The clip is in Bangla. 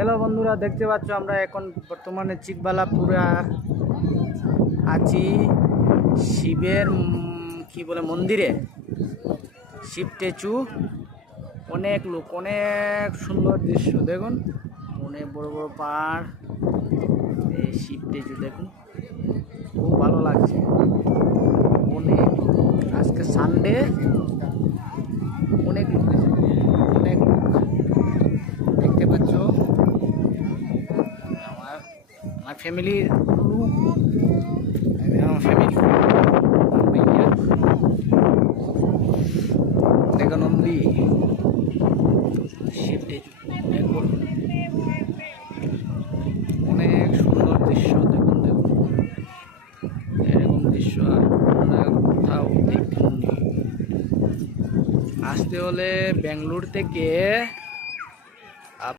হ্যালো বন্ধুরা, দেখতে পাচ্ছ আমরা এখন বর্তমানে চিকবালাপুরা আছি শিবের কি বলে মন্দিরে। শিব স্ট্যাচু, অনেক লোক, অনেক সুন্দর দৃশ্য দেখুন, অনেক বড় বড় পাহাড়, এই শিব স্ট্যাচু দেখুন, খুব ভালো লাগছে। অনেক, আজকে সানডে, অনেক লোক, অনেক লোক দেখতে পাচ্ছ। আমার ফ্যামিলির লোক, আমার ফ্যামিলি দেখো নন্দী শিব স্ট্যাচু, অনেক সুন্দর দৃশ্য দেখুন দেখুন, এরকম দৃশ্য আপনারা কোথাও দেখতে। আসতে হলে ব্যাঙ্গালোর থেকে